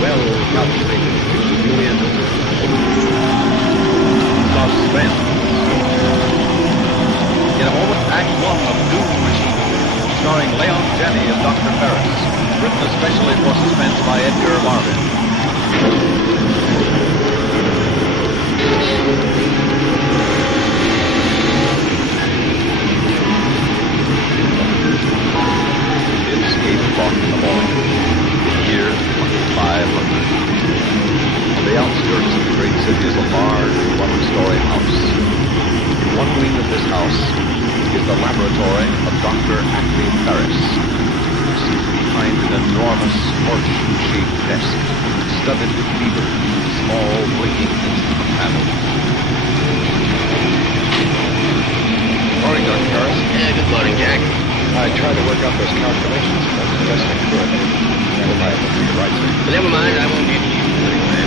well calculated to keep you in suspense. In a moment, Act 1 of Doom Machine, starring Leon Jenney as Dr. Ferris, written especially for suspense by Edgar Marvin. It's 8 o'clock in the morning, year 2500. On the outskirts of the great city is a large, one-story house. In one wing of this house is the laboratory of Dr. Acme Ferris, who sits behind an enormous horseshoe-shaped desk, studded with beavers, small blinking instrument panels. Morning, Dr. Ferris. Good morning, Jack. I tried to work out those calculations, but the best I could. Never mind, you're right, sir. But never mind, I won't get you anyway.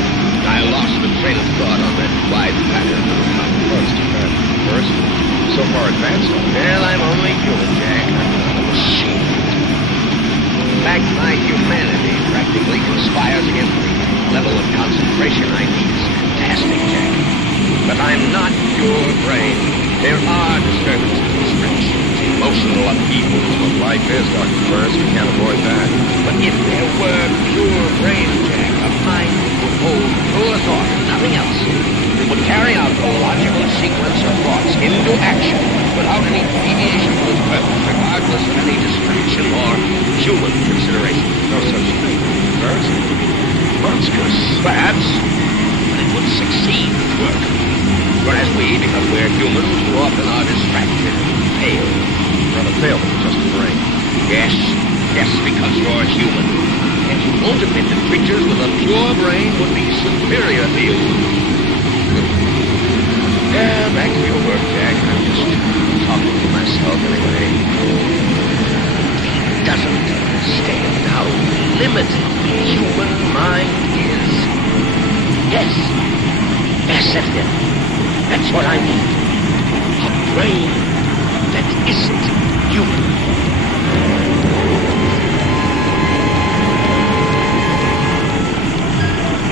I lost the train of thought on that wide pattern. Oh, it's too bad. First, so far advanced on it. Well, I'm only human, Jack. I'm not a machine. In fact, my humanity practically conspires against the level of concentration I need. Is fantastic, Jack. But I'm not your brain. There are disturbances, distractions, emotional upheavals. What life is, Dr. Ferris, we can't avoid that. But if there were pure brain, Jack, a mind that would hold pure thought and nothing else, it would carry out a logical sequence of thoughts into action without any deviation from its purpose, regardless of any distraction or human consideration. No such thing, Ferris. Monstrous. Perhaps, but it would succeed its work. Whereas we, because we're human, too often are distracted and fail. Not a fail, but just a brain. Yes, because you're human. And you won't admit that creatures with a pure brain would be superior to you. Yeah, back to your work, Jack. I'm just talking to myself anyway. He doesn't understand how limited the human mind is. Yes, that's it. That's what I need. A brain that isn't human.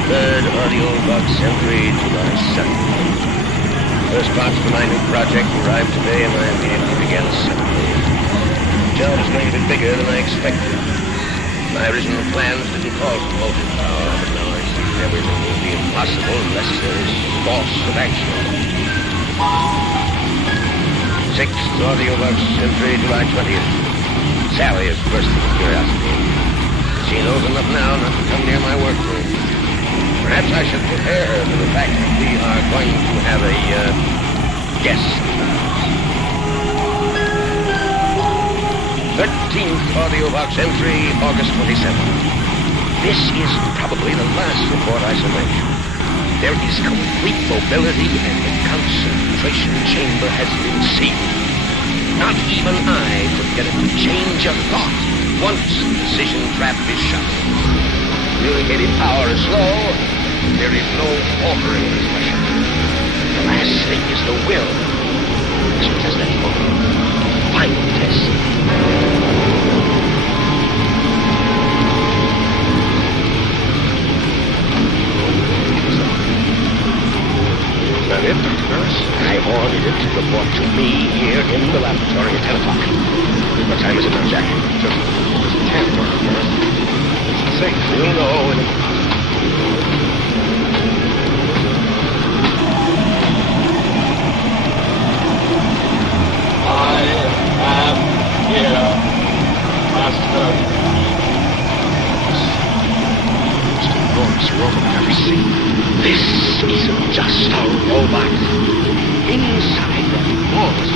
Third audio box entry to my son. First parts for my new project arrived today, and I immediately began assembly. The job is going to be bigger than I expected. My original plans didn't call for motive power, but now I see everything will be impossible unless there is force of action. Sixth audio box entry, July 20th. Sally is bursting with curiosity. She knows enough now not to come near my workroom. Perhaps I should prepare her for the fact that we are going to have a guest. 13th audio box entry, August 27th. This is probably the last report I shall make. There is complete mobility and the concentration chamber has been sealed. Not even I could get it to change a thought once the decision trap is shut. Communicating power is slow. There is no altering this pressure. The last thing is the will. So just that moment. Final test. Is that it, Dr. Ferris? I ordered it to report to me here in the laboratory at 10 o'clock. What time is it now, Jack? Just 10, Dr. Ferris. It's 6. You'll know in a... I am here, Master. Most enormous robot I've ever seen. This isn't just a robot. Inside that enormous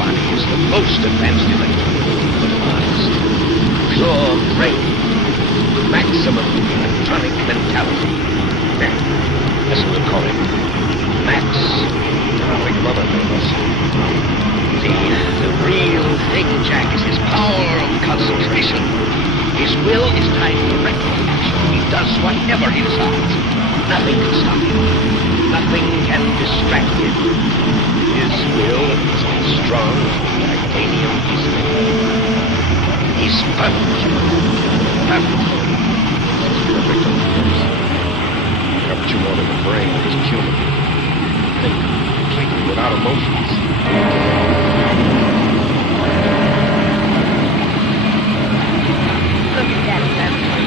body is the most advanced electronic device. Pure brain. Maximum electronic mentality. There. That's what we call it. Max. Atomic mother nervous. The real thing, Jack, is his power of concentration. His will is tied directly to action. He does whatever he decides. Nothing can stop him. Nothing can distract him. His will is as strong as the titanium he's made. He's perfect. Perfect. perfect on the lips. Got what you want in the brain that isn't human. Think completely without emotions. Look at that laboratory.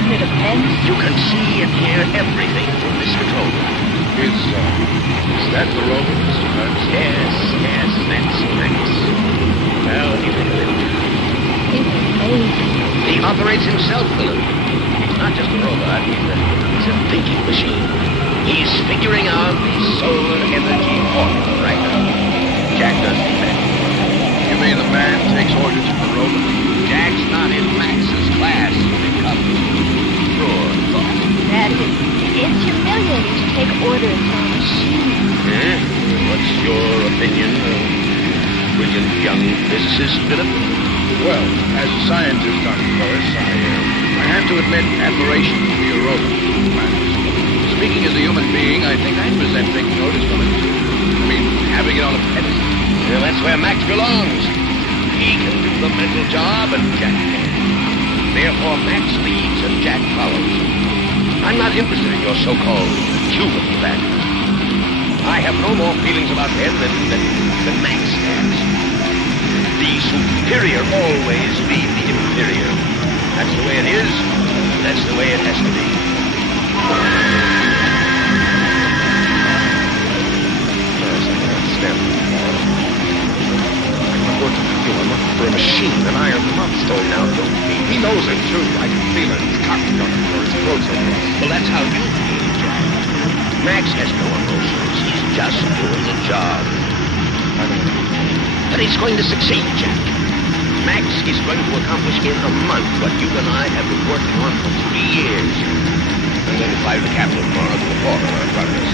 Isn't it immense? You can see and hear everything from this control room. Is that the rover, Mr. Burns? Yes, that's Max. Well, you think of it. It's amazing. He operates himself, Philip. He's not just a robot, he's a thinking machine. He's figuring out the solar energy formula right now. Jack doesn't that. You mean the man takes orders from the rover? Jack's not in Max's class when it comes to pure thought. That is, it's humiliating to take orders from a machine. What's your opinion, brilliant young physicist, Philip? Well, as a scientist, Dr. Burris, I have to admit admiration for your robot. Speaking as a human being, I think I'd resent taking orders from it. I mean, having it on a pedestal. Well, that's where Max belongs. He can do the mental job, and Jack can. Therefore, Max leads and Jack follows. I'm not interested in your so-called human factor. I have no more feelings about them than Max has. The superior always lead the inferior. That's the way it is. That's the way it has to be. I'm working for you. I'm looking for a machine, an iron monster. Oh, now don't be. He knows it, too. I can feel it. He's cocking on it for his throats over us. Well, that's how you feel, Jack. Max has no emotions. He's just doing the job. I don't know. But he's going to succeed, Jack. Max is going to accomplish in a month what you and I have been working on for 3 years. I'm going to fly to the capital tomorrow to report on our progress.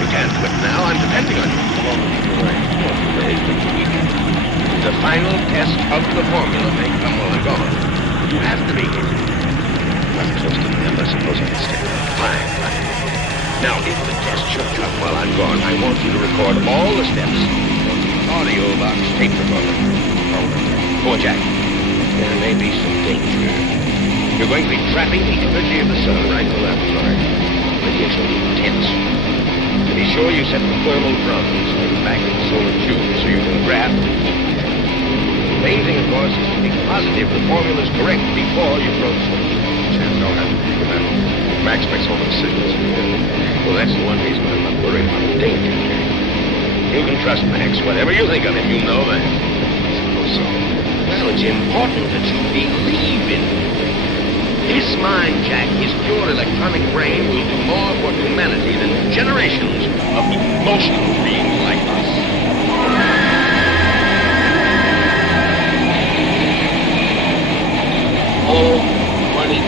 You can't quit now. I'm depending on you. The final test of the formula may come while I'm gone. You have to be here. I'm close to the end. I suppose I can stay. Fine. Now, if the test should come while I'm gone, I want you to record all the steps on the audio box tape recorder. Go on, Jack. There may be some danger. You're going to be trapping the energy of the sun right in the laboratory. Radiation will be intense. To be sure, you set the thermal drums back in the solar tube so you can grab the heat. The main thing, of course, is to be positive the formula's correct before you throw the switch. Can't know how to think of that. Max makes all those signals. Well, that's the one reason I'm not worried about the danger. You can trust Max. Whatever you think of him, you know that. So, Well, it's important that you believe in him. His mind, Jack, his pure electronic brain will do more for humanity than generations of emotional beings like us. Hole 23.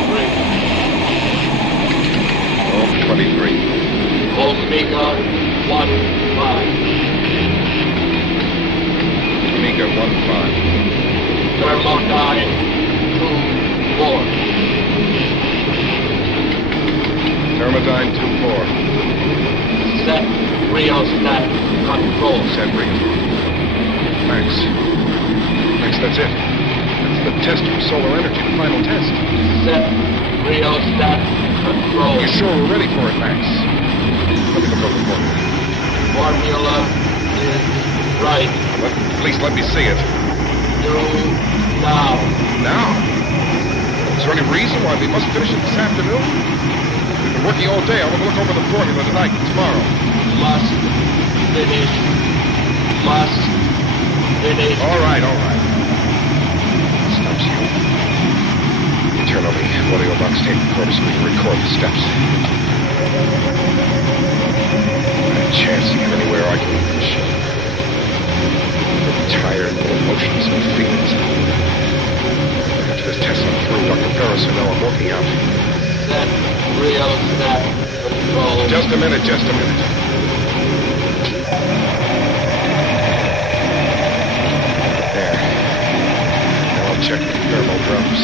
oh, 23. Omega 15. Omega 15. Thermodyne 24. Thermodyne 2-4. Set rheostat control. Set rheostat. Max, that's it. That's the test for solar energy, the final test. Set rheostat control. You sure we're ready for it, Max? Let me look over the formula. Formula is right. Please let me see it. Do now. Now? Is there any reason why we must finish it this afternoon? We've been working all day. I want to look over the formula tonight and tomorrow. Must finish. Must finish. All right. Stops you. Turn on the audio box tape recorder so we can record the steps. Not a chance to get anywhere I can reach. I'm tired, no emotions, no feelings. After this test I'm through, Dr. Ferris will know I'm working out. Set rheostat control. Just a minute. There. Now I'll check the thermal drums.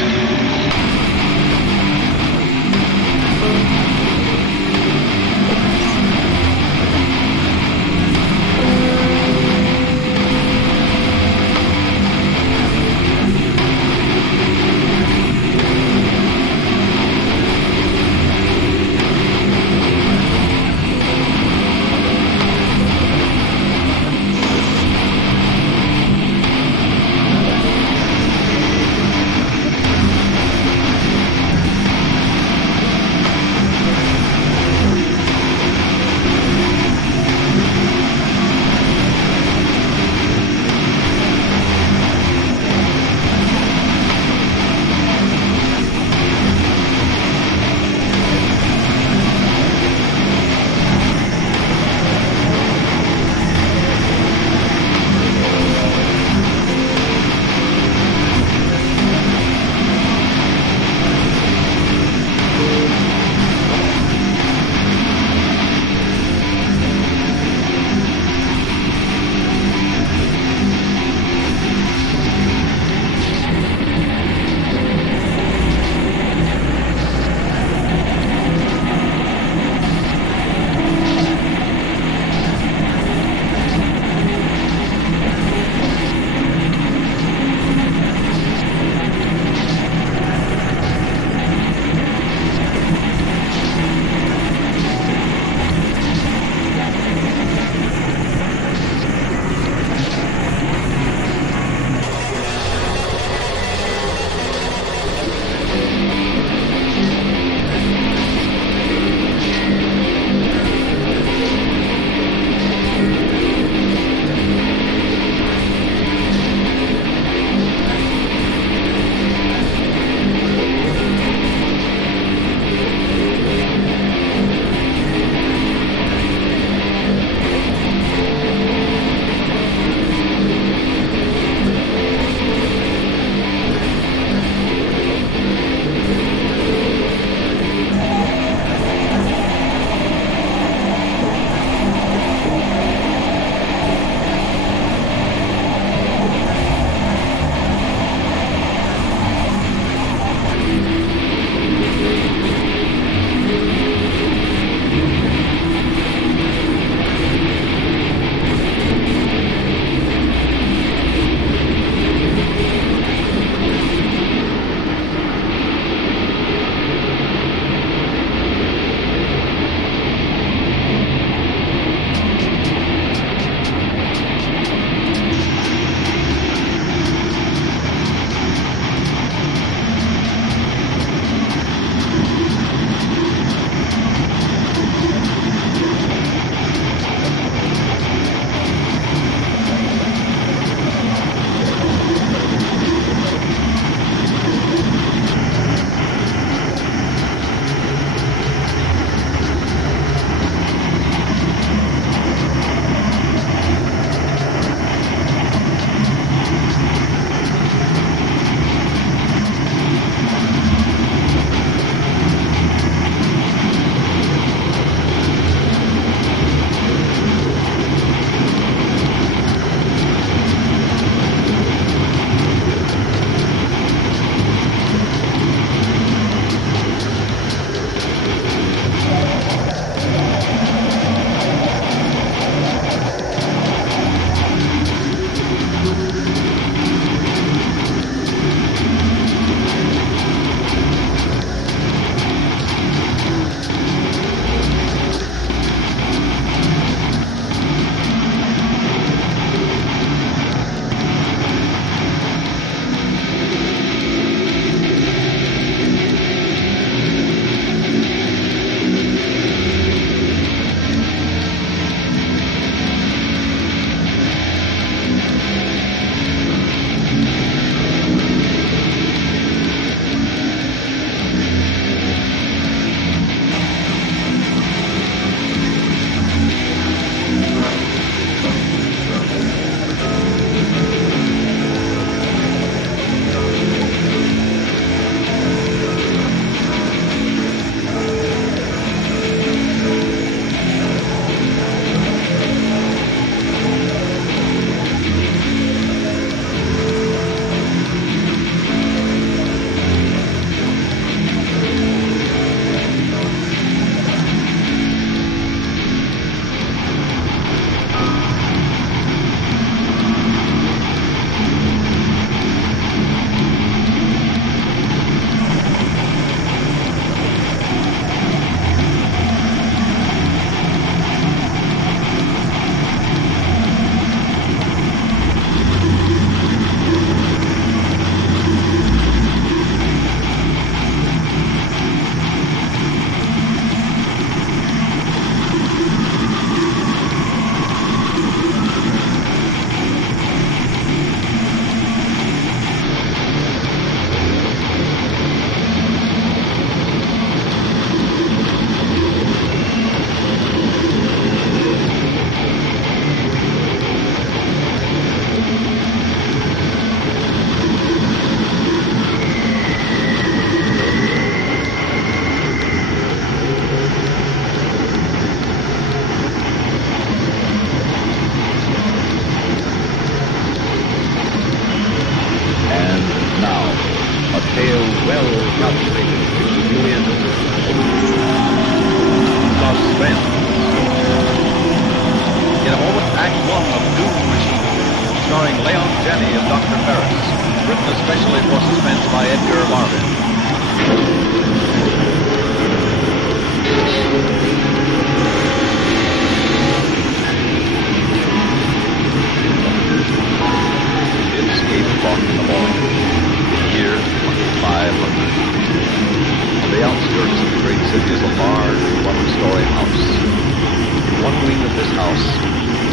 this house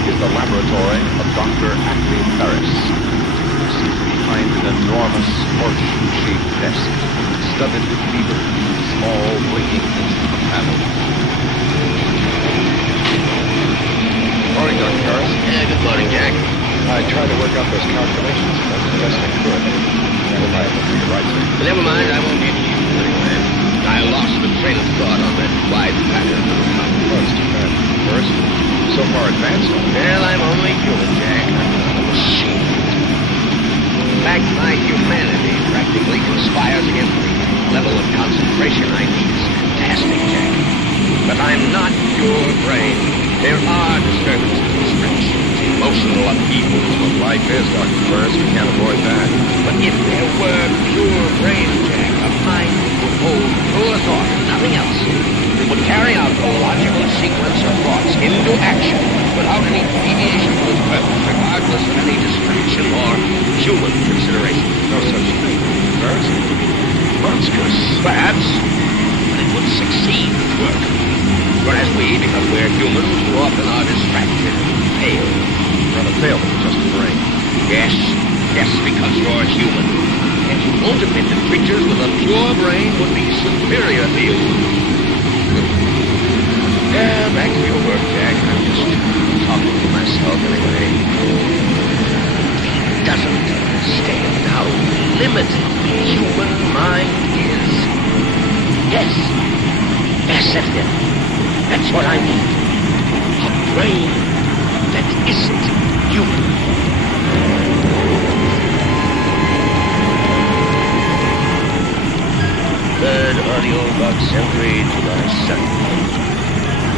is the laboratory of Dr. Acme Ferris, who sits behind an enormous horseshoe-shaped desk, studded with beavers, small blinking instrument panels. Morning, Dr. Ferris. Good morning, Jack. I tried to work out those calculations as best I could. Never mind, you're right, sir. But never mind, I won't get you anyway. I lost the train of thought on that wide pattern. Oh, it's too bad. First, so far advanced on it. Well, I'm only human, Jack. I'm not a machine. In fact, my humanity practically conspires against the level of concentration I need. Is fantastic, Jack. But I'm not your brain. There are disturbances, distractions, emotional upheavals. What life is, Dr. Ferris. We can't avoid that. But if there were pure brain, Jack, a mind that would hold pure thought and nothing else, it would carry out a logical sequence of thoughts into action without any deviation from its purpose, regardless of any distraction or human consideration. No such thing, Dr. Ferris. Monstrous. Perhaps, but it would succeed its work. Whereas we, because we're human, too often are distracted and fail. Not a fail, but just a brain. Yes, because you're human. And you won't admit that creatures with a pure brain would be superior to you. Yeah, back to your work, Jack. I'm just talking to myself anyway. He doesn't understand how limited the human mind is. Yes, that's it. That's what I need. A brain that isn't human. Third audio box entry to my son.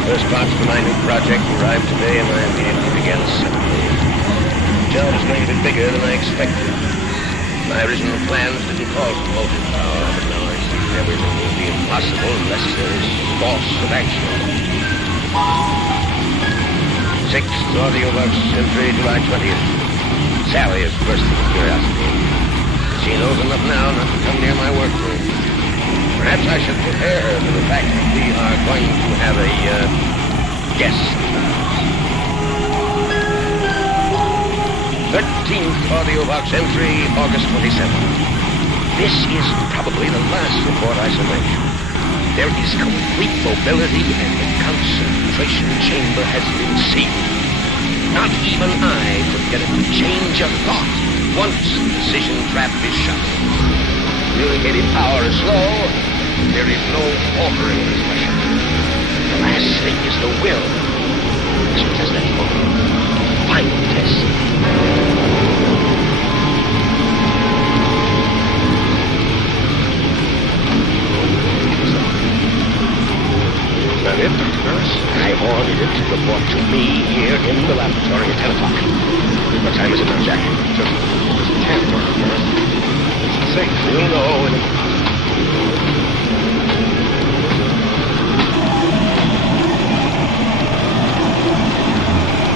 First parts for my new project arrived today, and I'm being put together Sunday. The job is going to be bigger than I expected. My original plans didn't call for motive power, but now I see everything will be impossible unless there is force of action. Sixth audio box entry July 20th. Sally is bursting with curiosity. She knows enough now not to come near my workroom. Perhaps I should prepare her for the fact that we are going to have a guest. 13th audio box entry, August 27th. This is probably the last report I shall make. There is complete mobility and the concentration chamber has been sealed. Not even I could get it to change a thought once the decision trap is shut. Communicating power is slow. There is no altering this pressure. The last thing is the will. So just that final test. Is that it, Dr. Ferris? I ordered it to report to me here in the laboratory at 10 o'clock. What time is it now, Jack? Just 10, Dr. Ferris. It's safe. You'll know in a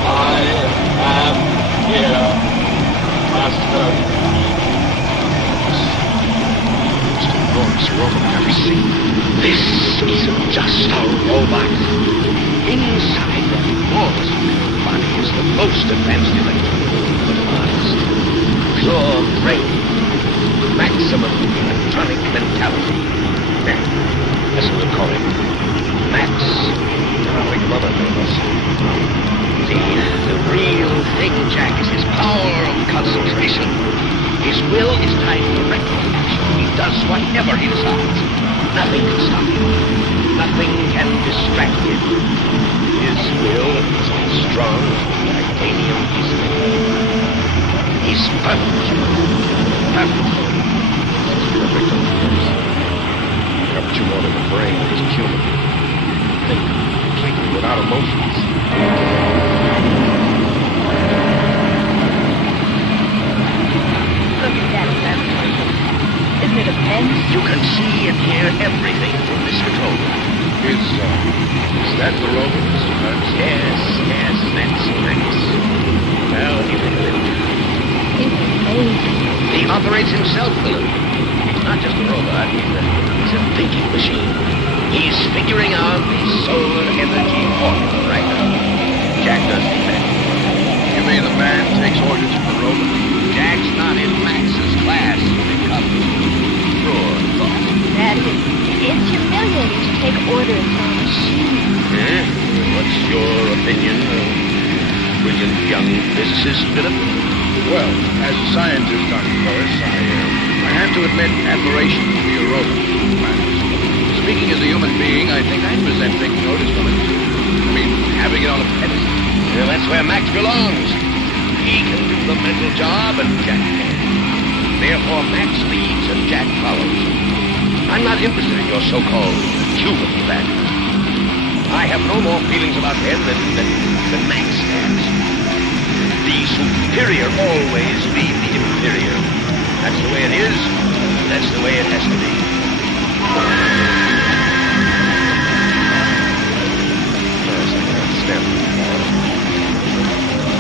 I am here, Master. Most enormous robot I've ever seen. This isn't just a robot. Inside that enormous body is the most advanced electronic, pure brain, maximum electronic mentality. That's what we call it. Max. Darling mother, Nicholas. The real thing, Jack, is his power of concentration. His will is tied directly to action. He does whatever he decides. Nothing can stop him. Nothing can distract him. His will is as strong as the titanium he's made. He's perfect. Perfect. It's perfect, Dr. Ferris. Haven't you wanted a brain that is human? Think completely without emotions. Look at that laboratory. Isn't it immense? You can see and hear everything from this control room. Is that the robot, Mr. Ferris? Yes, that's Max. Well, you think of it. It's amazing. He operates himself, Philip. He's not just a robot, he's a thinking machine. He's figuring out the solar energy formula right now. physicist, Philip? Well, as a scientist, Dr. Forrest, I have to admit admiration for your robot, Max. Speaking as a human being, I think I'd resent taking orders from it. I mean, having it on a pedestal. Well, that's where Max belongs. He can do the mental job, and Jack can. Therefore, Max leads and Jack follows. I'm not interested in your so-called human factor. I have no more feelings about them than Max has. The superior always lead the inferior. That's the way it is. That's the way it has to be.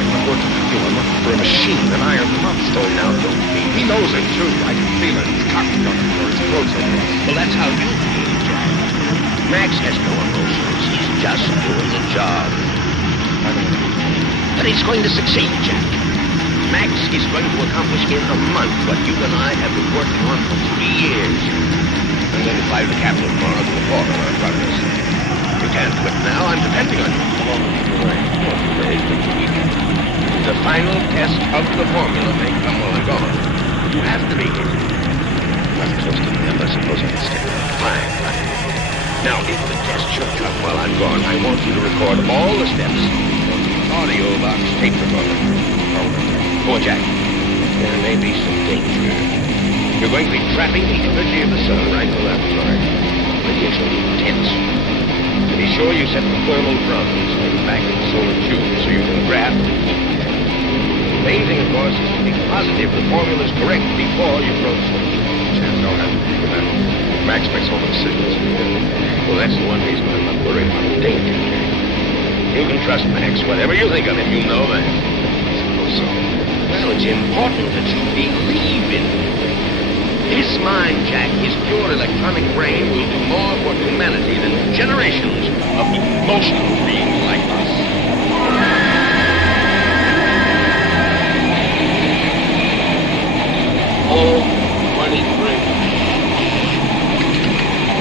I'm working for you. I'm looking for a machine, an iron monster. Oh, now don't be. He knows it, too. I can feel it. He's cocky on it, or his throat's over us. Well, that's how you feel, Jack. Max has no emotions. He's just doing the job. I don't know. But he's going to succeed, Jack. Max is going to accomplish in a month what you and I have been working on for 3 years. I'm going to fly to the capital tomorrow to report on our progress. You can't quit now. I'm depending on you. The final test of the formula may come while I'm gone. You have to be here. I'm close to the end. I suppose I can stay. Fine. Now, if the test should come while I'm gone, I want you to record all the steps on the audio box tape recorder. Go on, Jack. There may be some danger. You're going to be trapping the energy of the sun right in the laboratory. Radiation will be intense. To be sure, you set the thermal drums in the back of the solar tube so you can grab the heat. The main thing, of course, is to be positive the formula's correct before you throw the switch. Jim, don't have to think of that. Max makes all those signals. Well, that's the one reason I'm not worried about the danger. You can trust Max. Whatever you think of him, you know that. I suppose so. Well, it's important that you believe in him. His mind, Jack, his pure electronic brain will do more for humanity than generations of emotional beings like us. Hole 23.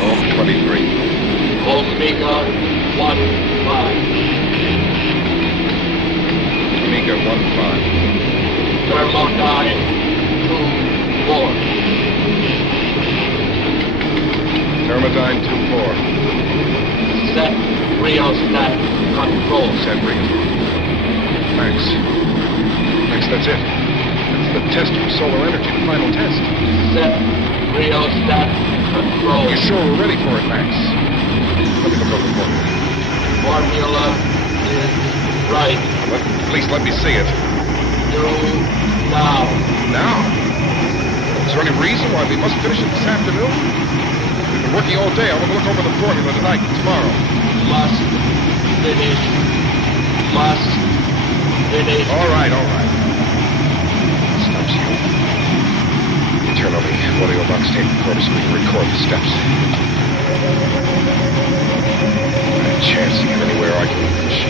Oh, 23. Omega 15. Omega 15. Thermodyne 24. Thermodyne 2-4. Set rheostat control. Set rheostat. Max, that's it. That's the test for solar energy, the final test. Set rheostat control. You sure we're ready for it, Max? Let me look over the formula. Formula is right. Please let me see it. Do now. Now? Is there any reason why we must finish it this afternoon? We've been working all day. I want to look over the formula tonight and tomorrow. Must finish. Must finish. All right. Stops you. Turn on the audio box tape recorder so we can record the steps. Not a chance to get anywhere I can reach.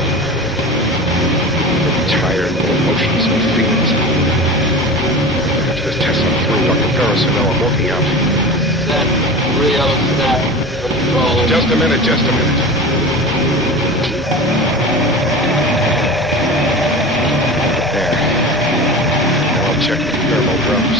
I'm tired, no emotions, no feelings. After this test I'm through, Dr. Ferris will know I'm working out. Set rheostat control. Just a minute. There. Now I'll check the thermal drums.